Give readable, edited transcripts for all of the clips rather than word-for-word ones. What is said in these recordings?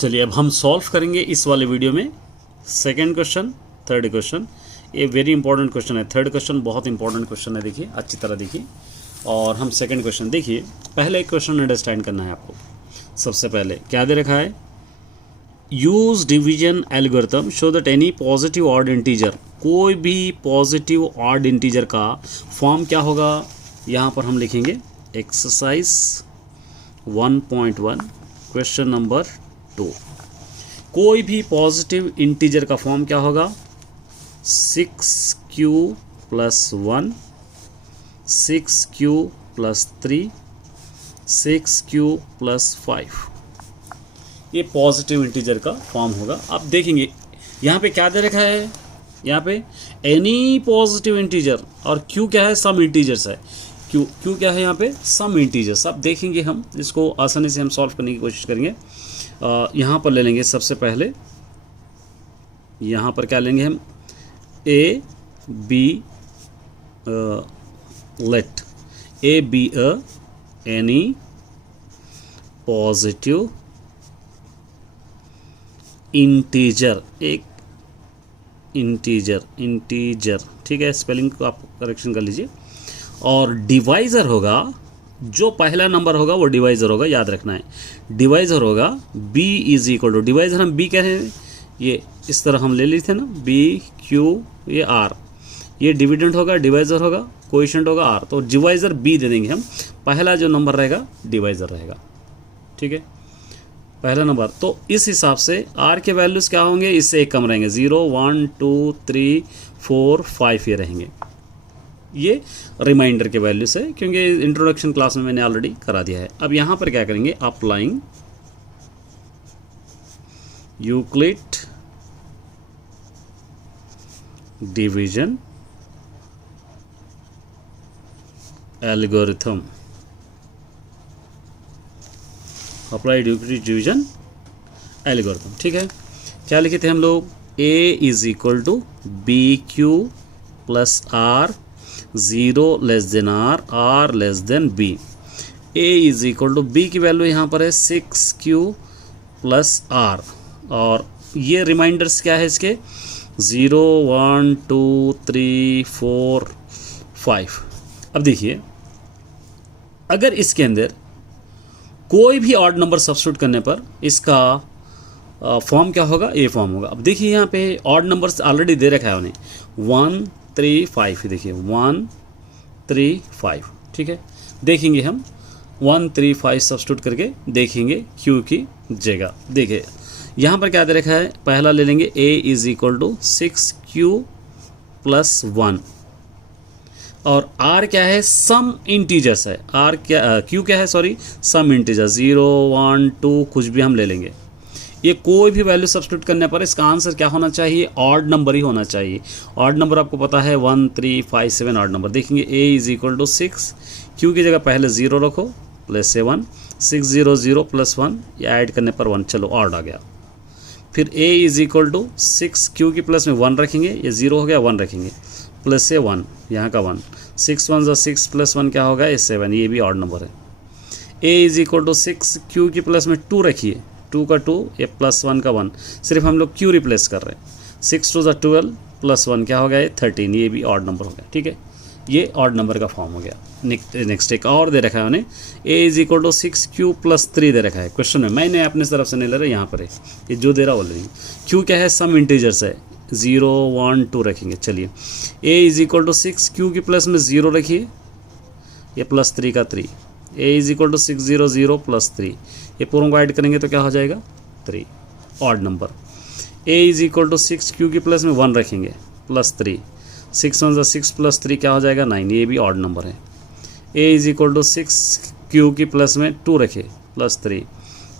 चलिए अब हम सॉल्व करेंगे इस वाले वीडियो में सेकेंड क्वेश्चन, थर्ड क्वेश्चन। ये वेरी इंपॉर्टेंट क्वेश्चन है। थर्ड क्वेश्चन बहुत इंपॉर्टेंट क्वेश्चन है, देखिए अच्छी तरह देखिए। और हम सेकेंड क्वेश्चन देखिए। पहले एक क्वेश्चन अंडरस्टैंड करना है आपको। सबसे पहले क्या दे रखा है, use division algorithm show that any positive odd integer, कोई भी पॉजिटिव ऑड इंटीजर का फॉर्म क्या होगा, यहाँ पर हम लिखेंगे एक्सरसाइज 1.1 क्वेश्चन नंबर 2। कोई भी पॉजिटिव इंटीजर का फॉर्म क्या होगा, 6q + 1, 6q + 3, 6q + 5। ये पॉजिटिव इंटीजर का फॉर्म होगा। आप देखेंगे यहाँ पे क्या दे रखा है, यहाँ पे एनी पॉजिटिव इंटीजर, और q क्या है, सम इंटीजर्स है। q क्या है यहाँ पे, सम इंटीजर्स। अब देखेंगे हम इसको आसानी से हम सॉल्व करने की कोशिश करेंगे। यहाँ पर ले लेंगे सबसे पहले, यहाँ पर क्या लेंगे हम, a b, let a be a any positive integer, एक इंटीजर, ठीक है, स्पेलिंग को आप करेक्शन कर लीजिए। और डिवाइज़र होगा, जो पहला नंबर होगा वो डिवाइज़र होगा, याद रखना है। डिवाइज़र होगा b = टू, डिवाइज़र हम b कह रहे हैं, ये इस तरह हम ले लिए थे ना, b q, ये r, ये डिविडेंड होगा, डिवाइज़र होगा, कोएफिशिएंट होगा r, तो डिवाइज़र b दे देंगे हम। पहला जो नंबर रहेगा डिवाइज़र रहेगा, ठीक है, पहला नंबर। तो इस हिसाब से r के वैल्यूज़ क्या होंगे, इससे एक कम रहेंगे, 0 1 2 3 4 5 ये रहेंगे। ये रिमाइंडर के वैल्यूज है, क्योंकि इंट्रोडक्शन क्लास में मैंने ऑलरेडी करा दिया है। अब यहाँ पर क्या करेंगे, applying Euclid division algorithm, applied Euclid division algorithm, ठीक है। क्या लिखे थे हम लोग, a = bq + r, 0 r, r b। a = b की वैल्यू यहाँ पर है 6q + r, और ये रिमाइंडर्स क्या है इसके, 0 1 2 3 4 5। अब देखिए, अगर इसके अंदर कोई भी ऑड नंबर सब्स्टिट्यूट करने पर इसका फॉर्म क्या होगा, ए फॉर्म होगा। अब देखिए यहाँ पे ऑड नंबर्स ऑलरेडी दे रखा है उन्हें, 1 3 5, देखिए 1 3 5, ठीक है। देखेंगे हम 1 3 5 सब्स्टिट्यूट करके देखेंगे q की जगह। देखिए यहाँ पर क्या दे रखा है, पहला ले लेंगे a = 6q + 1, और r क्या है, सम इंटीजर्स है, r क्या, q क्या है, सॉरी, सम इंटीजर, 0 1 2 कुछ भी हम ले लेंगे। ये कोई भी वैल्यू सब्स्टिट्यूट करने पर इसका आंसर क्या होना चाहिए, ऑड नंबर ही होना चाहिए। ऑड नंबर आपको पता है 1 3 5 7 ऑड नंबर। देखेंगे a = 6, q की जगह पहले 0 रखो, प्लस से 1, 6 0 0 + 1, ये ऐड करने पर 1, चलो ऑड आ गया। फिर a = 6, q की प्लस में 1 रखेंगे, ये 0 हो गया, 1 रखेंगे, प्लस से 1, यहाँ का 1, 6 1 6 + 1 क्या होगा, ये 7, ये भी ऑड नंबर है। a = 6, q की प्लस में 2 रखिए, 2 का 2, ये +1 का 1, सिर्फ हम लोग q रिप्लेस कर रहे हैं। 6 2 12 + 1 क्या हो गया, ये 13, ये भी ऑड नंबर हो गया, ठीक है। ये ऑड नंबर का फॉर्म हो गया। नेक्स्ट एक और दे रखा है उन्हें, a = 6q + 3 दे रखा है क्वेश्चन में, मैंने अपने तरफ से नहीं ले रहा, यहाँ पर है, ये जो दे रहा बोल रही। q क्या है, सम इंटीजर्स है, 0 1 2 रखेंगे। चलिए a = 6, q की प्लस में 0 रखिए, ये +3 का 3, a = 6 0 0 + 3, ये पूरों को ऐड करेंगे तो क्या हो जाएगा, 3, ऑड नंबर। a = 6, q की प्लस में 1 रखेंगे, +3, 6 1 6 + 3 क्या हो जाएगा, 9, ये भी ऑड नंबर है। a = 6, q की प्लस में 2 रखे, +3,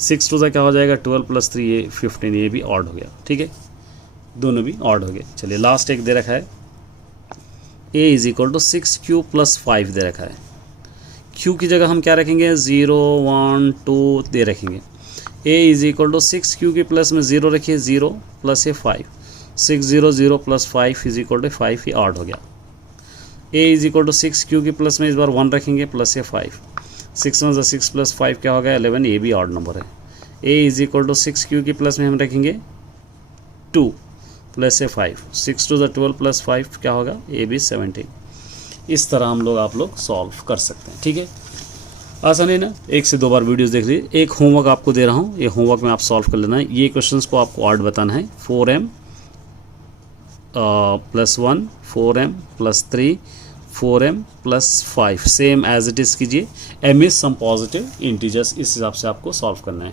6 2 क्या हो जाएगा, 12 + 3, ये 15, ये भी ऑड हो गया, ठीक है, दोनों भी ऑड हो गए। चलिए लास्ट एक दे रखा है, a = 6q + 5 दे रखा है। q की जगह हम क्या रखेंगे, 0 1 2 दे रखेंगे। a = 6q की प्लस में 0 रखिए, 0 + ये 5, 6 0 0 + 5 = 5, ये ऑड हो गया। a = 6q की प्लस में इस बार 1 रखेंगे, प्लस ये 5, 6 1 6 + 5 क्या हो गया, 11, ये भी ऑड नंबर है। ए इज इक्वल टू 6q के प्लस में हम रखेंगे 2 plus a 5, 6 to the 12 plus 5 क्या होगा, ए बी 17। इस तरह हम लोग आप लोग सॉल्व कर सकते हैं। ठीक है, आसान है ना। 1 से 2 बार वीडियोस देख लीजिए। एक होमवर्क आपको दे रहा हूँ, ये होमवर्क में आप सॉल्व कर लेना है। ये क्वेश्चंस को आपको ऑड बताना है। 4m + 1, 4m + 3, 4m + 5, same as it is कीजिए। m is some positive integers, इस हिसाब से आपको सॉल्व करना है।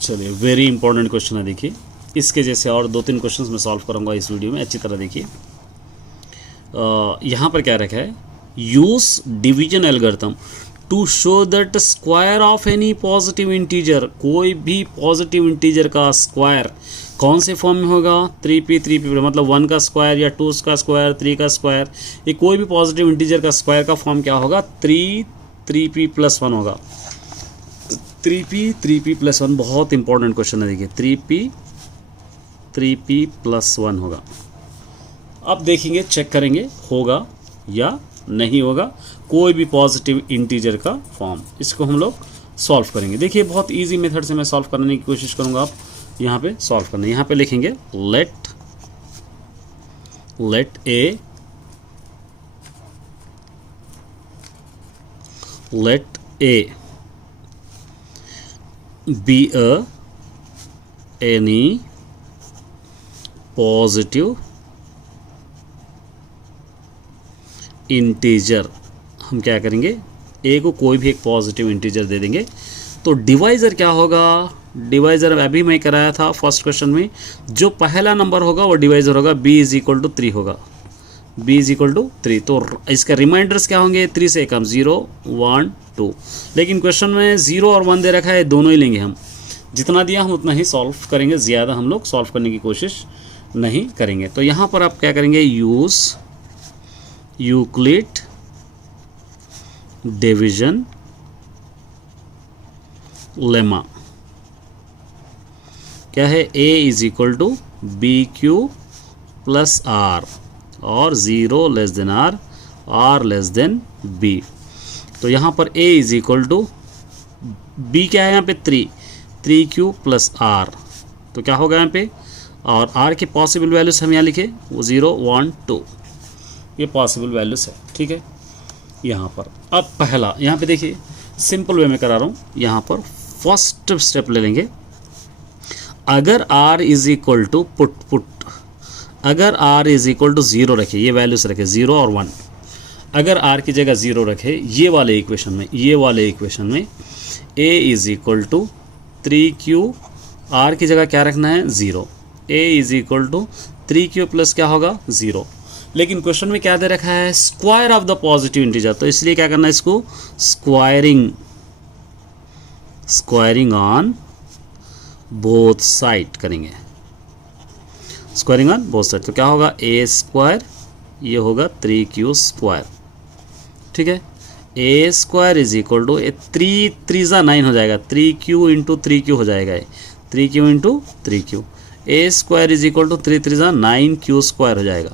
चलिए, वेरी इंपॉर्टेंट क्वेश्चन है, देखिए। इसके जैसे और 2-3 क्वेश्चंस मैं सॉल्व करूँगा इस वीडियो में, अच्छी तरह देखिए। यहाँ पर क्या रखा है, use division algorithm to show that square of any positive integer, कोई भी पॉजिटिव इंटीजर का स्क्वायर कौन से फॉर्म में होगा, 3p मतलब 1 का स्क्वायर या 2 का स्क्वायर, 3 का स्क्वायर, ये कोई भी पॉजिटिव इंटीजर का स्क्वायर का फॉर्म क्या होगा, 3p + 1 होगा। 3p + 1 बहुत इंपॉर्टेंट क्वेश्चन है, देखिए। 3p + 1 होगा। अब देखेंगे, चेक करेंगे होगा या नहीं होगा कोई भी पॉजिटिव इंटीजर का फॉर्म। इसको हम लोग सॉल्व करेंगे। देखिए, बहुत इजी मेथड से मैं सॉल्व करने की कोशिश करूंगा। आप यहाँ पे सॉल्व करना, यहाँ पे लिखेंगे let a be any positive integer. हम क्या करेंगे, ए को कोई भी एक पॉजिटिव इंटीजर दे देंगे। तो डिवाइजर क्या होगा, डिवाइजर अभी मैं कराया था फर्स्ट क्वेश्चन में, जो पहला नंबर होगा वो डिवाइजर होगा। b = 3 होगा, b = 3। तो इसका रिमाइंडर्स क्या होंगे, 3 से कम, 0 1 2। लेकिन क्वेश्चन में 0 और 1 दे रखा है, दोनों ही लेंगे हम। जितना दिया हम उतना ही सॉल्व करेंगे, ज़्यादा हम लोग सॉल्व करने की कोशिश नहीं करेंगे। तो यहाँ पर आप क्या करेंगे, यूज यूक्लिड डिवीजन लेमा। क्या है, a = bq + r और 0 r, r b। तो यहाँ पर a = b क्या है यहाँ पे, 3q + r। तो क्या होगा यहाँ पे, और r के पॉसिबल वैल्यूज हम यहाँ लिखे, वो 0 1 2, ये पॉसिबल वैल्यूज है। ठीक है, यहाँ पर अब पहला, यहाँ पे देखिए सिंपल वे में करा रहा हूँ। यहाँ पर फर्स्ट स्टेप ले लेंगे। अगर r = पुट अगर r = 0 रखे, ये वैल्यूज रखे 0 और 1, अगर r की जगह 0 रखे, ये वाले इक्वेशन में a = 3q, r की जगह क्या रखना है, 0। a = 3q + क्या होगा, 0। लेकिन क्वेश्चन में क्या दे रखा है, square of the positive integer. तो इसलिए क्या करना है, इसको स्क्वायरिंग ऑन बोथ साइड करेंगे, स्क्वायरिंग ऑन बोथ साइड। तो क्या होगा, a², ये होगा 3q²। ठीक है, a² = 3 3 9 हो जाएगा, 3q × 3q हो जाएगा, 3q × 3q। a² = 3 3 9q² हो जाएगा।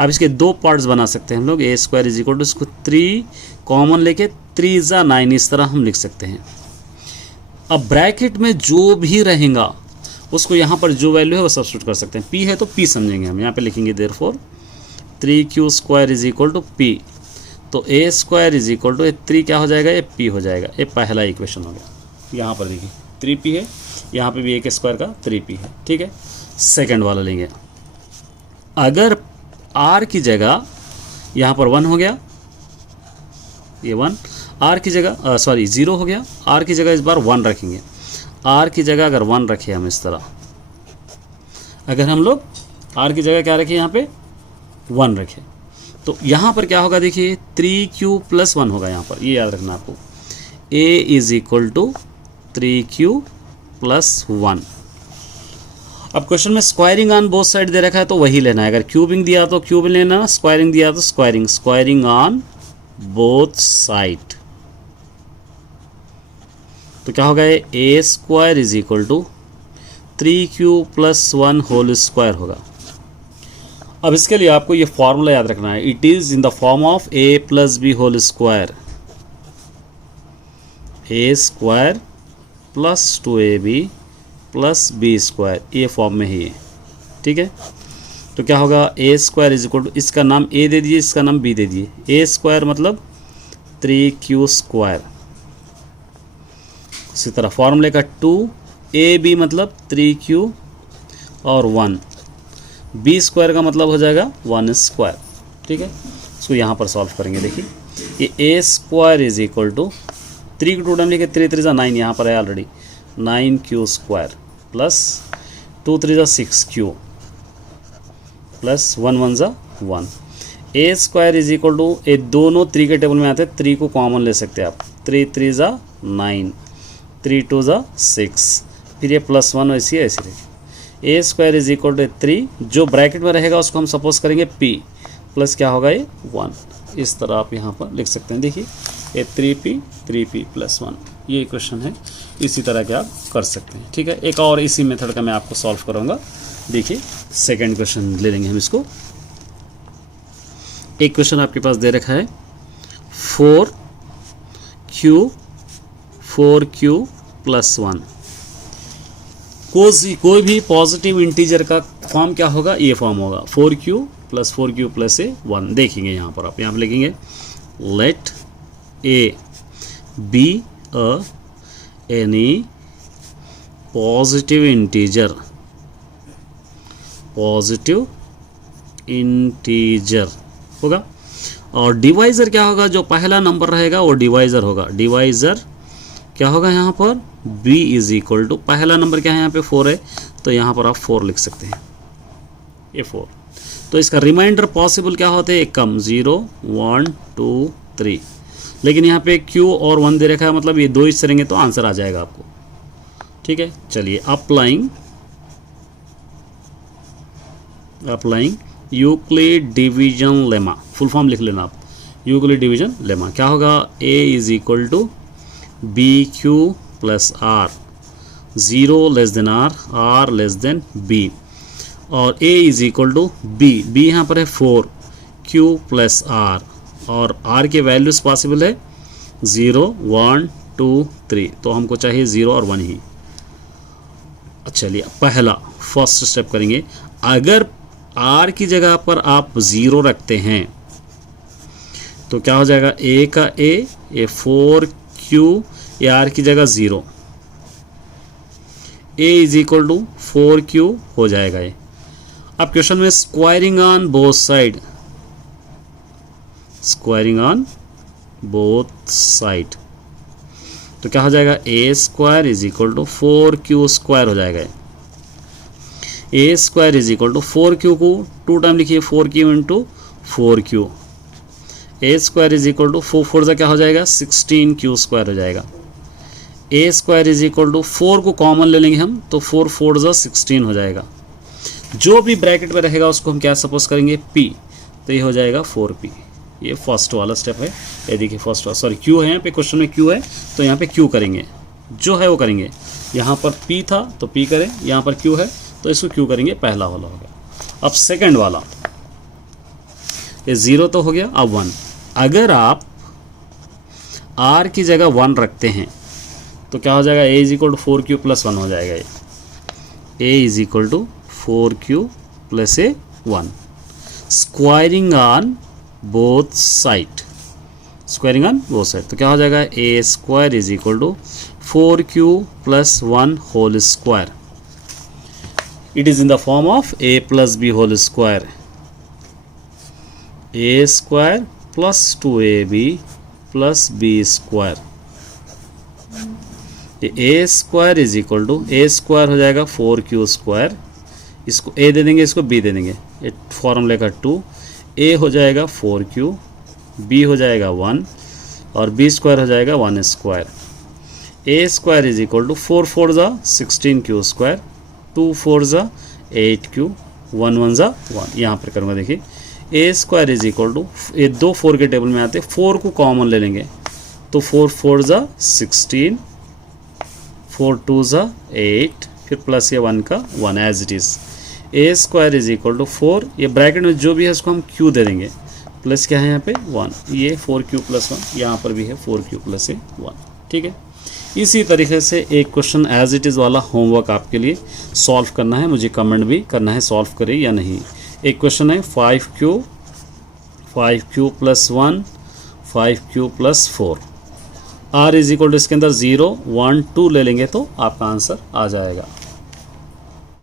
अब इसके 2 पार्ट्स बना सकते हैं हम लोग। a² = इसको 3 कॉमन लेके 3 9, इस तरह हम लिख सकते हैं। अब ब्रैकेट में जो भी रहेगा उसको यहाँ पर जो वैल्यू है वो सब्स्टिट्यूट कर सकते हैं। p है तो p समझेंगे हम, यहाँ पे लिखेंगे देयरफॉर 3q² = p। तो a² = 3 क्या हो जाएगा, ये p हो जाएगा। ये पहला इक्वेशन हो गया। यहाँ पर देखिए 3p है, यहाँ पे भी a² का 3p है। ठीक है, सेकेंड वाला लेंगे। अगर r की जगह यहाँ पर 1 हो गया, ये 1, r की जगह 0 हो गया, r की जगह इस बार 1 रखेंगे। r की जगह अगर 1 रखे हम इस तरह, अगर हम लोग r की जगह क्या रखें, यहाँ पे 1 रखें, तो यहाँ पर क्या होगा, देखिए 3q + 1 होगा। यहाँ पर ये याद रखना आपको, a = 3q + 1। अब क्वेश्चन में स्क्वायरिंग ऑन बोथ साइड दे रखा है तो वही लेना है। अगर क्यूबिंग दिया तो क्यूबिंग लेना, स्क्वायरिंग दिया तो स्क्वायरिंग ऑन बोथ साइड। तो क्या होगा, a² = 3q + 1 होल स्क्वायर होगा। अब इसके लिए आपको ये फॉर्मूला याद रखना है, it is in the form of a + b whole square. a² plus 2ab plus b square, ये फॉर्म में ही है, ठीक है। तो क्या होगा, a square is equal to, इसका नाम ए दे दीजिए, इसका नाम बी दे दीजिए। ए स्क्वायर मतलब 3q स्क्वायर, इसी तरह फॉर्मूले का 2ab मतलब 3q और 1, बी स्क्वायर का मतलब हो जाएगा 1 स्क्वायर, ठीक है। इसको यहाँ पर सॉल्व करेंगे। देखिए ये ए स्क्वायर इज इक्वल टू 3 को 2 टाइम लिखे, 3 3 जा 9, यहाँ पर है ऑलरेडी 9q स्क्वायर प्लस 2 3 जा 6q प्लस 1 1 जा 1। ए स्क्वायर इज इक्वल टू, ये दोनों 3 के टेबल में आते हैं, 3 को कॉमन ले सकते हैं आप, 3 3 जा 9, 3 2 जा 6, फिर ये प्लस 1 ऐसी ऐसी रहेगी। ए स्क्वायर इज इक्वल टू 3, जो ब्रैकेट में रहेगा उसको हम सपोज करेंगे p, प्लस क्या होगा ये 1, इस तरह आप यहाँ पर लिख सकते हैं। देखिए ये 3p प्लस 1, ये इक्वेशन है, इसी तरह के आप कर सकते हैं, ठीक है। एक और इसी मेथड का मैं आपको सॉल्व करूँगा। देखिए सेकेंड क्वेश्चन ले लेंगे हम इसको। एक क्वेश्चन आपके पास दे रखा है 4q प्लस 1, कोई भी पॉजिटिव इंटीजर का फॉर्म क्या होगा, ये फॉर्म होगा 4q प्लस ए 1। देखेंगे यहाँ पर, आप यहाँ पर लिखेंगे let a be a any positive integer होगा, और डिवाइज़र क्या होगा, जो पहला नंबर रहेगा वो डिवाइज़र होगा। डिवाइज़र क्या होगा यहाँ पर, b इज इक्वल टू, पहला नंबर क्या है यहाँ पे 4 है, तो यहाँ पर आप 4 लिख सकते हैं, ये 4। तो इसका रिमाइंडर पॉसिबल क्या होते हैं, कम 0 1 2 3, लेकिन यहाँ पे q और 1 दे रखा है, मतलब ये 2 हिस्से रहेंगे तो आंसर आ जाएगा आपको, ठीक है। चलिए applying Euclid division lemma, full form लिख लेना आप, यूक्लिड डिवीजन लेमा क्या होगा, a is equal to b q plus r, 0 less than r less than b, और a is equal to b यहाँ पर है 4, q प्लस r, और r के वैल्यूज पॉसिबल है 0 1 2 3, तो हमको चाहिए 0 और 1 ही। चलिए पहला फर्स्ट स्टेप करेंगे, अगर r की जगह पर आप 0 रखते हैं तो क्या हो जाएगा, a का a, ये 4q, ये r की जगह 0, a is equal to 4q हो जाएगा ये। अब क्वेश्चन में स्क्वायरिंग ऑन बोथ साइड, तो क्या हो जाएगा, a square is equal to 4q square हो जाएगा। a square is equal to 4q को 2 टाइम लिखिए, 4q into 4q, a square is equal to 4 4 क्या हो जाएगा, 16q स्क्वायर हो जाएगा। a square is equal to 4 को कॉमन ले लेंगे हम, तो 4 4 16 हो जाएगा। जो भी ब्रैकेट में रहेगा उसको हम क्या सपोज करेंगे, p, तो ये हो जाएगा 4p। ये फर्स्ट वाला स्टेप है। ये देखिए फर्स्ट वाला, सॉरी q है यहाँ पे, क्वेश्चन में q है तो यहाँ पे q करेंगे, जो है वो करेंगे। यहाँ पर p था तो p करें, यहाँ पर q है तो इसको q करेंगे, पहला वाला हो गया। अब सेकंड वाला, ये 0 तो हो गया, अब 1। अगर आप r की जगह 1 रखते हैं तो क्या हो जाएगा, a is equal to 4q plus 1 हो जाएगा। ये a is equal to 4q plus 1, squaring on both side, तो क्या हो जाएगा, a square is equal to 4q plus 1 whole square. It is in the form of a plus b whole square, a square plus 2ab plus b square. a square is equal to, a square हो जाएगा 4q square, इसको a दे देंगे, इसको b दे देंगे, ये फॉर्मूले का 2, a हो जाएगा 4q, b हो जाएगा 1 और b स्क्वायर हो जाएगा 1 square. a square is equal to 4 4 जा 16q स्क्वायर, 2 4 जा 8q, 1 1 जा 1। यहाँ पर करूँगा, देखिए a square is equal to, ये 2 4 के टेबल में आते, 4 को कॉमन ले लेंगे तो 4 4 जा 16, 4 2 जा 8, फिर प्लस ये 1 का 1 as it is. a square is equal to 4, ये ब्रैकेट में जो भी है उसको हम q दे देंगे, प्लस क्या है यहाँ पे 1, ये 4q प्लस 1, यहाँ पर भी है 4q प्लस 1, ठीक है। इसी तरीके से एक क्वेश्चन एज इट इज़ वाला होमवर्क आपके लिए सॉल्व करना है, मुझे कमेंट भी करना है सॉल्व करें या नहीं। एक क्वेश्चन है 5Q + 1 5Q + 4 R = इसके अंदर 0 1 2 ले लेंगे तो आपका आंसर आ जाएगा।